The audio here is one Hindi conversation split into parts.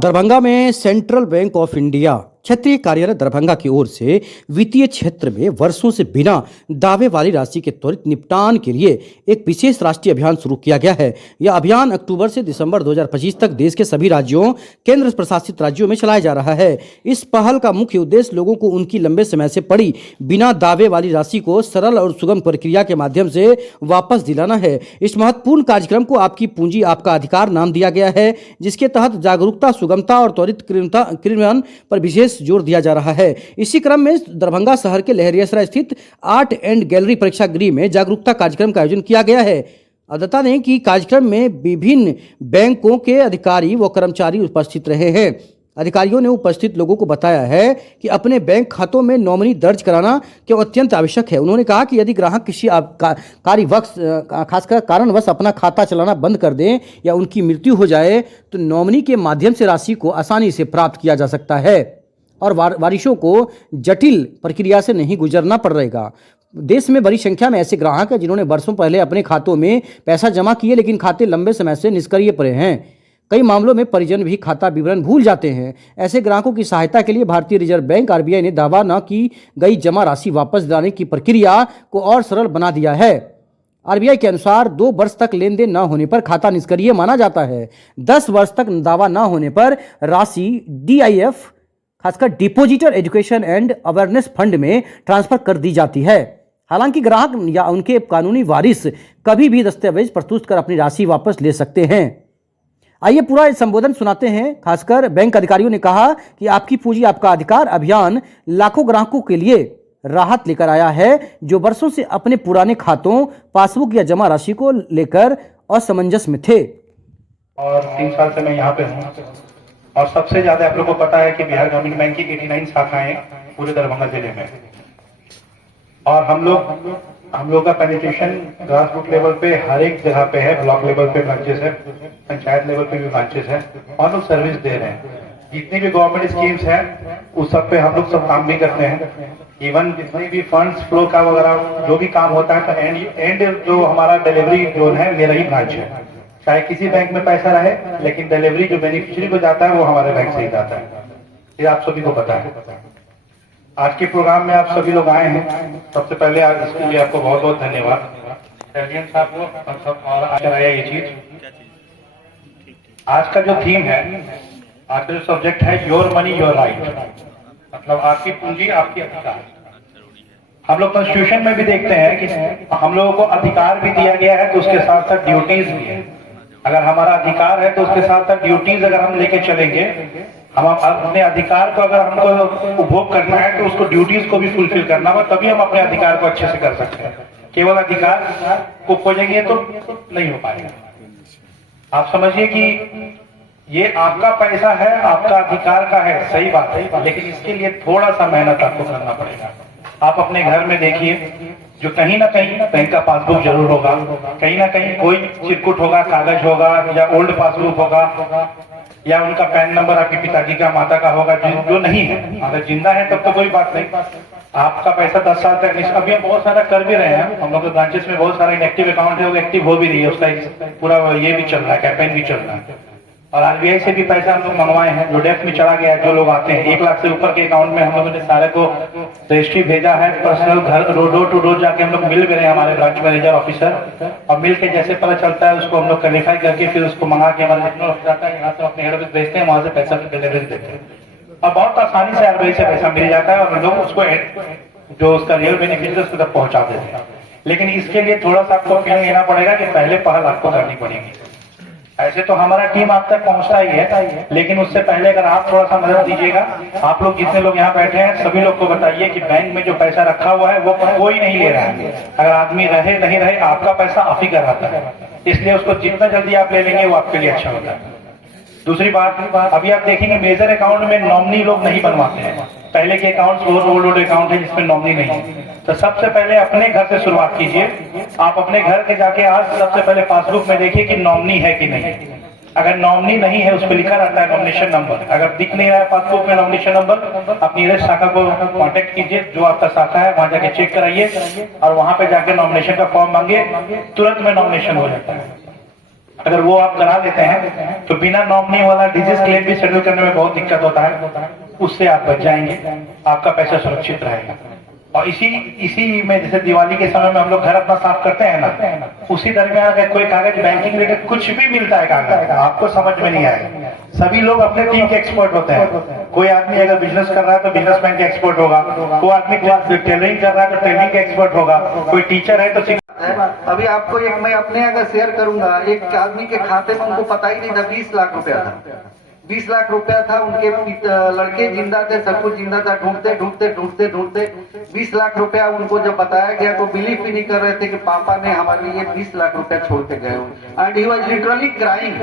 दरभंगा में सेंट्रल बैंक ऑफ इंडिया क्षेत्रीय कार्यालय दरभंगा की ओर से वित्तीय क्षेत्र में वर्षों से बिना दावे वाली राशि के त्वरित निपटान के लिए एक विशेष राष्ट्रीय अभियान शुरू किया गया है। यह अभियान अक्टूबर से दिसंबर 2025 तक देश के सभी राज्यों, केंद्र प्रशासित राज्यों में चलाया जा रहा है। इस पहल का मुख्य उद्देश्य लोगों को उनकी लंबे समय से पड़ी बिना दावे वाली राशि को सरल और सुगम प्रक्रिया के माध्यम से वापस दिलाना है। इस महत्वपूर्ण कार्यक्रम को आपकी पूंजी आपका अधिकार नाम दिया गया है, जिसके तहत जागरूकता, सुगमता और त्वरित क्रियान्वयन पर विशेष जोर दिया जा रहा है। इसी क्रम में दरभंगा शहर के लहरियासराय स्थित आर्ट एंड गैलरी प्रेक्षागृह में जागरूकता कार्यक्रम का आयोजन किया गया है। बता दें कि कार्यक्रम में विभिन्न बैंकों के अधिकारी व कर्मचारी उपस्थित रहे हैं। अधिकारियों ने उपस्थित लोगों को बताया है कि अपने बैंक खातों में नॉमिनी दर्ज कराना क्यों अत्यंत आवश्यक है। उन्होंने कहा कि यदि ग्राहक किसी खासकर कारणवश अपना खाता चलाना बंद कर दें या उनकी मृत्यु हो जाए तो नॉमिनी के माध्यम से राशि को आसानी से प्राप्त किया जा सकता है और वारिसों को जटिल प्रक्रिया से नहीं गुजरना पड़ेगा। देश में बड़ी संख्या में ऐसे ग्राहक हैं जिन्होंने वर्षों पहले अपने खातों में पैसा जमा किए, लेकिन खाते लंबे समय से निष्क्रिय पड़े हैं। कई मामलों में परिजन भी खाता विवरण भूल जाते हैं। ऐसे ग्राहकों की सहायता के लिए भारतीय रिजर्व बैंक आरबीआई ने दावा न की गई जमा राशि वापस दिलाने की प्रक्रिया को और सरल बना दिया है। आरबीआई के अनुसार 2 वर्ष तक लेन देन न होने पर खाता निष्क्रिय माना जाता है। 10 वर्ष तक दावा न होने पर राशि डीआईएफ खासकर depositor education and awareness fund में ट्रांसफर कर दी जाती है। हालांकि ग्राहक या उनके कानूनी वारिस कभी भी दस्तावेज प्रस्तुत कर अपनी राशि वापस ले सकते हैं। आइए पूरा संबोधन सुनाते हैं। खासकर बैंक अधिकारियों ने कहा कि आपकी पूंजी आपका अधिकार अभियान लाखों ग्राहकों के लिए राहत लेकर आया है, जो वर्षों से अपने पुराने खातों, पासबुक या जमा राशि को लेकर असमंजस में थे। और 3 साल से मैं यहाँ पे हूँ और सबसे ज्यादा आप लोग को पता है कि बिहार ग्रामीण बैंक की 89 शाखाएं पूरे दरभंगा जिले में, और हम लोग का पेनिट्रेशन ग्रास रूट लेवल पे हर एक जगह पे है। ब्लॉक लेवल पे ब्रांचेस है, पंचायत लेवल पे भी ब्रांचेस है और लोग सर्विस दे रहे हैं। जितनी भी गवर्नमेंट स्कीम्स हैं उस सब पे हम लोग सब काम भी करते हैं। इवन जितनी भी फंड्स फ्लो का वगैरह जो भी काम होता है तो एंड जो हमारा डिलीवरी जोन है मेरा ही ब्रांच है। चाहे किसी बैंक में पैसा रहे, लेकिन डिलीवरी जो बेनिफिशियरी को जाता है वो हमारे बैंक से ही जाता है। ये आप सभी को पता है। आज के प्रोग्राम में आप सभी लोग आए हैं, सबसे पहले आज इसके लिए आपको बहुत बहुत धन्यवाद साहब को और आया ये चीज। आज का जो थीम है, आज का जो सब्जेक्ट है योर मनी योर राइट, मतलब आपकी पूंजी आपकी अधिकार। हम लोग कॉन्स्टिट्यूशन में भी देखते हैं कि हम लोगों को अधिकार भी दिया गया है तो उसके साथ साथ ड्यूटीज भी है। अगर हमारा अधिकार है तो उसके साथ साथ ड्यूटीज अगर हम लेके चलेंगे, हम अपने अधिकार को अगर हमको उपभोग करना है तो उसको ड्यूटीज को भी फुलफिल करना होगा, तभी हम अपने अधिकार को अच्छे से कर सकते हैं। केवल अधिकार को खोजेंगे तो नहीं हो पाएगा। आप समझिए कि ये आपका पैसा है, आपका अधिकार का है, सही बात है, लेकिन इसके लिए थोड़ा सा मेहनत आपको करना पड़ेगा। आप अपने घर में देखिए, जो कहीं ना कहीं बैंक का पासबुक जरूर होगा, कहीं ना कहीं कोई चिरकुट होगा, कागज होगा या ओल्ड पासबुक होगा, या उनका पैन नंबर आपके पिताजी का, माता का होगा। जो नहीं है, अगर जिंदा है तब तो कोई बात नहीं। आपका पैसा 10 साल तक, अभी हम बहुत सारा कर भी रहे हैं। हम लोग के ब्रांचेस में बहुत सारा इनएक्टिव अकाउंट है, वो एक्टिव हो भी रही है, उसका पूरा ये भी चल रहा है, कैंपेन भी चल रहा है। और आरबीआई से भी पैसा हम लोग मंगवाए हैं, जो डेप्थ में चला गया है। जो लोग आते हैं 1 लाख से ऊपर के अकाउंट में हम लोगों ने सारे को रजिस्ट्री भेजा है। पर्सनल घर डोर टू डोर जाके हम लोग मिल भी रहे हैं, हमारे ब्रांच मैनेजर ऑफिसर, और मिल के जैसे पता चलता है उसको हम लोग क्लैरिफाई करके फिर उसको मंगा के हमारे जितना जाता है यहाँ से अपने हेड ऑफिस भेजते हैं, वहां से पैसा डिलीवरी देते हैं और बहुत आसानी से आरबीआई से पैसा मिल जाता है और लोग उसको जो उसका रियल बेनिफिट है उसको तक पहुंचा देते हैं। लेकिन इसके लिए थोड़ा सा आपको फीलिंग लेना पड़ेगा कि पहले पहल आपको करनी पड़ेगी। ऐसे तो हमारा टीम आप तक पहुंचता ही है, लेकिन उससे पहले अगर आप थोड़ा सा मदद दीजिएगा। आप लोग जितने लोग यहाँ बैठे हैं सभी लोग को बताइए कि बैंक में जो पैसा रखा हुआ है वो कोई नहीं ले रहा है। अगर आदमी रहे नहीं रहे, आपका पैसा आप ही का रहता है, इसलिए उसको जितना जल्दी आप ले लेंगे वो आपके लिए अच्छा होता है। दूसरी बात, अभी आप देखेंगे मेजर अकाउंट में नॉमिनी लोग नहीं बनवाते हैं। पहले के अकाउंट ओल्ड अकाउंट है जिसमें नॉमिनी नहीं है। तो सबसे पहले अपने घर से शुरुआत कीजिए। आप अपने घर के जाके आज सबसे पहले पासबुक में देखिए कि नॉमिनी है कि नहीं। अगर नॉमिनी नहीं है, उस पर लिखा रहता है नॉमिनेशन नंबर, अगर दिख नहीं रहा है पासबुक में नॉमिनेशन नंबर, आप नियरेस्ट शाखा को कांटेक्ट कीजिए, जो आपका शाखा है वहां जाके चेक कराइए और वहां पे जाके नॉमिनेशन का फॉर्म मांगे, तुरंत में नॉमिनेशन हो जाता है। अगर वो आप करा देते हैं तो बिना नॉमिनी वाला डिजीज क्लेम भी शेड्यूल करने में बहुत दिक्कत होता है, उससे आप बच जाएंगे, आपका पैसा सुरक्षित रहेगा। और इसी में जैसे दिवाली के समय में हम लोग घर अपना साफ करते हैं ना, उसी दरमियान अगर कोई कागज बैंकिंग रिलेटेड कुछ भी मिलता है कागज, आपको समझ में नहीं आएगा। सभी लोग अपने टीम के एक्सपर्ट होते हैं। कोई आदमी अगर बिजनेस कर रहा है तो बिजनेसमैन के एक्सपर्ट होगा, कोई आदमी टेलरिंग कर रहा है तो टेलरिंग के एक्सपर्ट होगा, कोई टीचर है तो अभी आपको एक मैं अपने अगर शेयर करूंगा, एक आदमी के खाते में उनको पता ही नहीं था 20 लाख रुपया था, 20 लाख रुपया था, उनके लड़के जिंदा थे, सब कुछ जिंदा था, ढूंढते ढूंढते ढूंढते ढूंढते 20 लाख रुपया उनको जब बताया गया तो बिलीव भी नहीं कर रहे थे कि पापा ने हमारे लिए 20 लाख रुपया छोड़ के गए। And he was literally crying.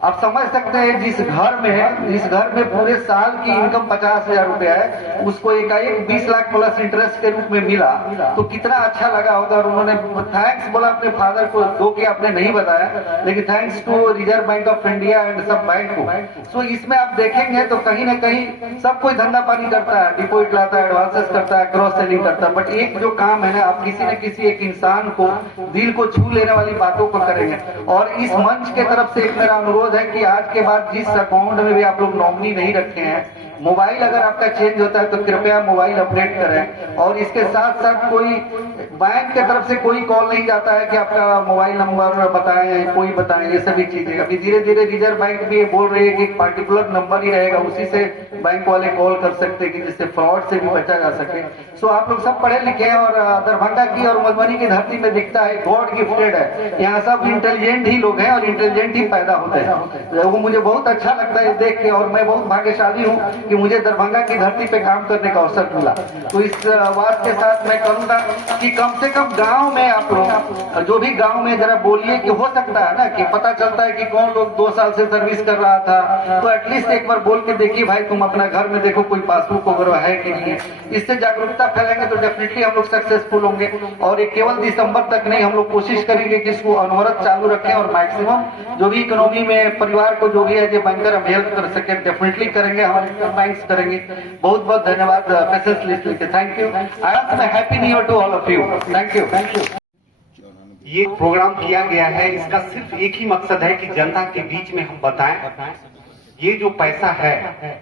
आप समझ सकते हैं जिस घर में पूरे साल की इनकम 50,000 रुपया है, उसको एकाएक 20 लाख प्लस इंटरेस्ट के रूप में मिला तो कितना अच्छा लगा होगा। और उन्होंने थैंक्स बोला अपने फादर को, दो कि आपने नहीं बताया, लेकिन thanks to Reserve Bank of India and सब बैंक को। सो इसमें आप देखेंगे तो कहीं ना कहीं सब कोई धंधा पानी करता है, डिपॉजिट लाता है, एडवांसेस करता है, क्रॉस सेलिंग करता है, बट एक जो काम है ना, आप किसी न किसी एक इंसान को दिल को छू लेने वाली बातों को करेंगे। और इस मंच के तरफ से एक मेरा अनुरोध है कि आज के बाद जिस अकाउंट में भी आप लोग नॉमिनी नहीं रखे हैं, मोबाइल अगर आपका चेंज होता है तो कृपया मोबाइल अपडेट करें। और इसके साथ साथ कोई बैंक के तरफ से कोई कॉल नहीं जाता है कि आपका मोबाइल नंबर बताएं, कोई बताएं, ये सभी चीजें अभी धीरे धीरे रिजर्व बैंक भी ये बोल रही है कि एक पर्टिकुलर नंबर ही रहेगा, उसी से बैंक वाले कॉल कर सकते हैं कि जिससे फ्रॉड से भी बचा जा सके। सो आप लोग सब पढ़े लिखे हैं और दरभंगा की और मधुबनी की धरती में दिखता है गॉड गिफ्टेड है, यहाँ सब इंटेलिजेंट ही लोग हैं और इंटेलिजेंट ही पैदा होते हैं। वो मुझे बहुत अच्छा लगता है देख के, और मैं बहुत भाग्यशाली हूँ कि मुझे दरभंगा की धरती पे काम करने का अवसर मिला। तो इस बात के साथ मैं कहूंगा कि कम से कम गांव में आप लोग जो भी गांव में जरा बोलिए कि हो सकता है ना कि पता चलता है कि कौन लोग 2 साल से सर्विस कर रहा था, तो एटलीस्ट एक बार बोल के देखिए भाई तुम अपना घर में देखो कोई पासबुक वगैरह है कि नहीं है। इससे जागरूकता फैलेंगे तो डेफिनेटली हम लोग सक्सेसफुल होंगे। और ये केवल दिसंबर तक नहीं, हम लोग कोशिश करेंगे कि इसको अनवरत चालू रखें और मैक्सिमम जो भी इकोनॉमी में परिवार को जो भी है जो बैंकर हम हेल्प कर सके डेफिनेटली करेंगे, हमारे बैंक्स करेंगे। बहुत बहुत धन्यवाद पैसेज लिस्ट लेके, thank you. I am happy new year to all of you, thank you. ये प्रोग्राम किया गया है, इसका सिर्फ एक ही मकसद है कि जनता के बीच में हम बताएं ये जो पैसा है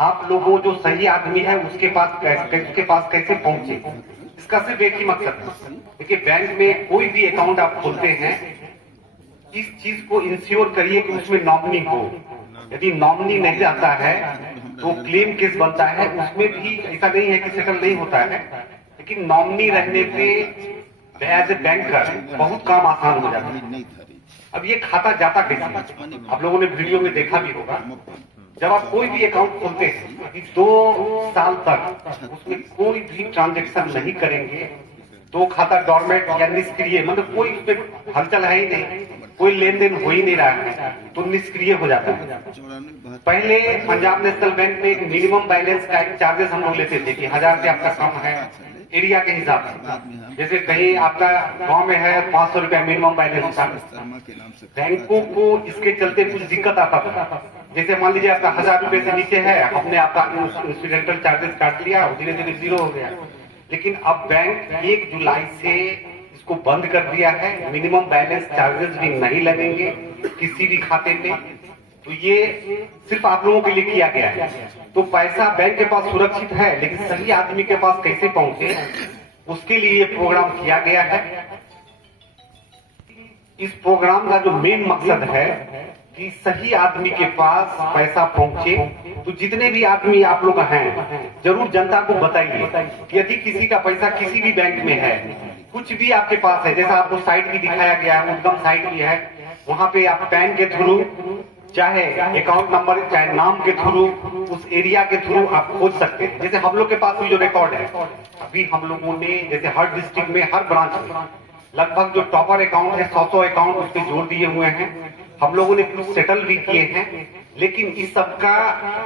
आप लोगों जो सही आदमी है उसके पास कैसे पहुंचे, इसका सिर्फ एक ही मकसद है। देखिए बैंक में कोई भी अकाउंट आप खोलते हैं, इस चीज को इंश्योर करिए कि उसमें नॉमिनी हो। यदि नॉमिनी नहीं रहता है तो क्लेम केस बनता है, उसमें भी ऐसा नहीं है कि सेटल नहीं होता है, लेकिन नॉमिनी रहने पे एज ए बैंकर बहुत काम आसान हो जाता है। अब ये खाता जाता कैसे, आप लोगों ने वीडियो में देखा भी होगा। जब आप कोई भी अकाउंट खोलते हैं 2 साल तक उसमें कोई भी ट्रांजैक्शन नहीं करेंगे तो खाता डॉर्मेंट या निष्क्रिय, मतलब कोई उसमें हलचल है ही नहीं, कोई लेन देन हो ही नहीं रहा है तो निष्क्रिय हो जाता है। पहले पंजाब नेशनल बैंक में एक मिनिमम बैलेंस का एक चार्जेस हम लोग लेते थे कि 1000 से आपका कम है एरिया के हिसाब से। जैसे कहीं आपका गांव में है 500 रुपया मिनिमम बैलेंस था, बैंकों को इसके चलते कुछ दिक्कत आता था। जैसे मान लीजिए आपका 1000 रुपए से नीचे है, हमने आपका इंसिडेंटल चार्जेस काट लिया, धीरे धीरे 0 हो गया। लेकिन अब बैंक 1 जुलाई से इसको बंद कर दिया है, मिनिमम बैलेंस चार्जेस भी नहीं लगेंगे किसी भी खाते पे। तो ये सिर्फ आप लोगों के लिए किया गया है। तो पैसा बैंक के पास सुरक्षित है, लेकिन सही आदमी के पास कैसे पहुंचे उसके लिए ये प्रोग्राम किया गया है। इस प्रोग्राम का जो मेन मकसद है कि सही आदमी के पास पैसा पहुंचे। तो जितने भी आदमी आप लोग हैं जरूर जनता को बताइए कि यदि किसी का पैसा किसी भी बैंक में है, कुछ भी आपके पास है, जैसा आपको साइट भी दिखाया गया है, उद्गम साइट भी है, वहां पे आप पैन के थ्रू चाहे अकाउंट नंबर चाहे नाम के थ्रू उस एरिया के थ्रू आप खोज सकते हैं। जैसे हम लोग के पास भी जो रिकॉर्ड है, अभी हम लोगों ने जैसे हर डिस्ट्रिक्ट में हर ब्रांच में लगभग जो टॉपर अकाउंट है 100 अकाउंट उस पर जोड़ दिए हुए हैं। हम लोगों ने कुछ सेटल भी किए हैं, लेकिन इस सब का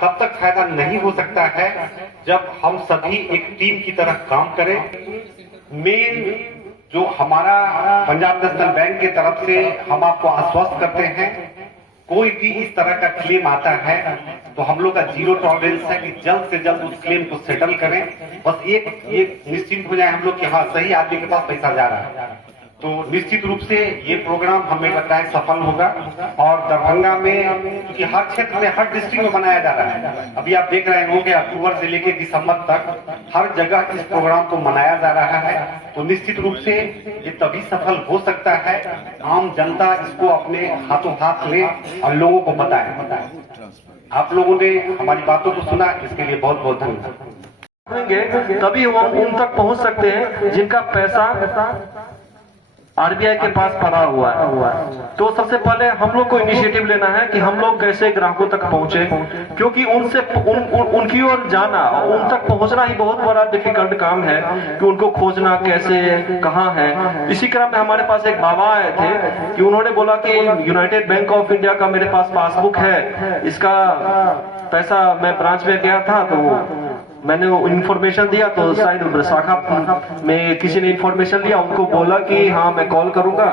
तब तक फायदा नहीं हो सकता है जब हम सभी एक टीम की तरह काम करें। मेन जो हमारा पंजाब नेशनल बैंक की तरफ से हम आपको आश्वस्त करते हैं, कोई भी इस तरह का क्लेम आता है तो हम लोग का 0 टॉलरेंस है कि जल्द से जल्द उस क्लेम को सेटल करें। बस एक निश्चिंत हो जाए हम लोग कि हाँ सही आदमी के पास पैसा जा रहा है। तो निश्चित रूप से ये प्रोग्राम हमें लगता है सफल होगा। और दरभंगा में क्योंकि हर क्षेत्र में, हर डिस्ट्रिक्ट में मनाया जा रहा है, अभी आप देख रहे होंगे अक्टूबर से लेकर दिसंबर तक हर जगह इस प्रोग्राम को मनाया जा रहा है। तो निश्चित रूप से ये तभी सफल हो सकता है आम जनता इसको अपने हाथों हाथ ले और लोगों को बताए। आप लोगों ने हमारी बातों को सुना, इसके लिए बहुत बहुत धन्यवाद। तभी वो उन तक पहुंच सकते हैं जिनका पैसा आरबीआई के पास पड़ा हुआ है। तो सबसे पहले हम लोग को इनिशिएटिव लेना है कि हम लोग कैसे ग्राहकों तक पहुंचे, क्योंकि उनसे उनकी ओर जाना, उन तक पहुंचना ही बहुत बड़ा डिफिकल्ट काम है कि उनको खोजना कैसे, कहाँ है। इसी क्रम में हमारे पास एक बाबा आए थे कि उन्होंने बोला कि यूनाइटेड बैंक ऑफ इंडिया का मेरे पास पासबुक है, इसका पैसा मैं ब्रांच में गया था तो मैंने वो इन्फॉर्मेशन दिया, तो शायद शाखा में किसी ने इन्फॉर्मेशन लिया, उनको बोला कि हाँ मैं कॉल करूंगा।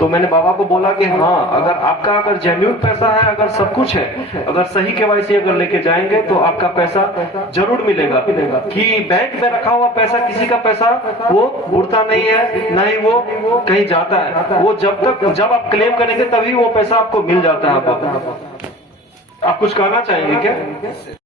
तो मैंने बाबा को बोला कि हाँ अगर जेन्युइन पैसा है, अगर सब कुछ है, अगर सही केवाईसी अगर लेके जाएंगे तो आपका पैसा जरूर मिलेगा। कि बैंक में रखा हुआ पैसा, किसी का पैसा वो उड़ता नहीं है, न ही वो कहीं जाता है। वो जब आप क्लेम करेंगे तभी वो पैसा आपको मिल जाता है। आप कुछ कहना चाहेंगे क्या?